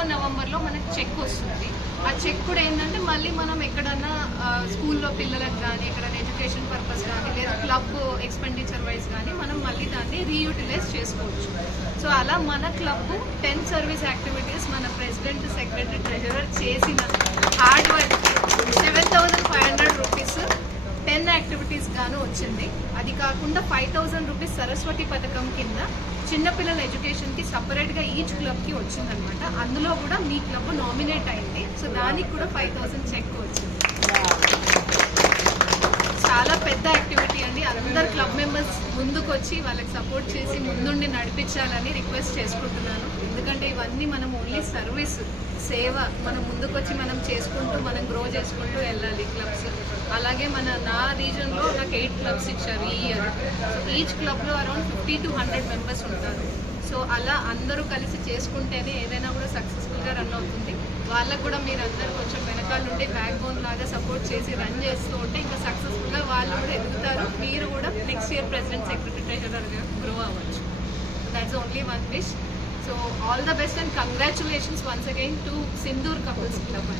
October నవంబర్లో మనకి check వస్తుంది. ఆ చెక్ కూడా ఏంటంటే మళ్ళీ మనం ఎక్కడన్నా స్కూల్లో పిల్లలకు కానీ ఎక్కడైనా ఎడ్యుకేషన్ పర్పస్ కానీ లేదా క్లబ్ ఎక్స్పెండిచర్ వైజ్ కానీ మనం మళ్ళీ దాన్ని రీయూటిలైజ్ చేసుకోవచ్చు. సో అలా మన క్లబ్ 10 సర్వీస్ యాక్టివిటీస్ మన ప్రెసిడెంట్, సెక్రటరీ, ట్రెజరర్ చేసిన హార్డ్ వర్క్ 7,500 రూపీస్ 10 యాక్టివిటీస్ గాను వచ్చింది. అది కాకుండా 5,000 రూపీస్ సరస్వతి పథకం కింద చిన్నపిల్లల ఎడ్యుకేషన్కి సపరేట్గా ఈచ్ క్లబ్కి వచ్చిందనమాట. అందులో కూడా మీ క్లబ్ నామినేట్ అయింది. సో దానికి కూడా 5,000 చెక్ వచ్చింది. చాలా పెద్ద యాక్టివిటీ అండి. అందరు క్లబ్ మెంబర్స్ ముందుకు వచ్చి వాళ్ళకి సపోర్ట్ చేసి ముందుండి నడిపించాలని రిక్వెస్ట్ చేసుకుంటున్నాను. ఎందుకంటే ఇవన్నీ మనం ఓన్లీ సర్వీస్, సేవ, మనం ముందుకొచ్చి మనం చేసుకుంటూ మనం గ్రో చేసుకుంటూ వెళ్ళాలి క్లబ్స్. అలాగే నా రీజన్లో నాకు 8 క్లబ్స్ ఇచ్చారు ఈ ఇయర్. సో ఈచ్ క్లబ్లో అరౌండ్ 50 to 100 మెంబర్స్ ఉంటారు. సో అలా అందరూ కలిసి చేసుకుంటేనే ఏదైనా కూడా సక్సెస్ఫుల్గా రన్ అవుతుంది. వాళ్ళకు కూడా మీరు అందరూ కొంచెం వెనకాల నుండి బ్యాక్ బోన్ లాగా సపోర్ట్ చేసి రన్ చేస్తూ ఉంటే ఇంకా సక్సెస్ఫుల్గా వాళ్ళు కూడా ఎదుగుతారు. మీరు కూడా నెక్స్ట్ ఇయర్ ప్రెసిడెంట్, సెక్రటరీ, ట్రెజరర్గా గ్రో అవ్వచ్చు. That's only one wish. So all the best and congratulations once again to Sindhoor couples club.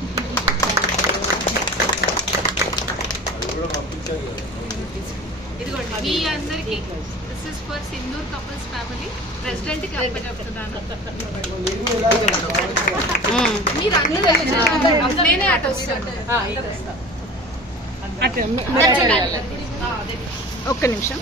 ఇదిగోండి మీ అందరికీ this is for Sindhoor couples family. President కి అప్పచెప్తున్నాను. మీరు అందరూ నేనే అటు వస్తాను. ఒక్క నిమిషం.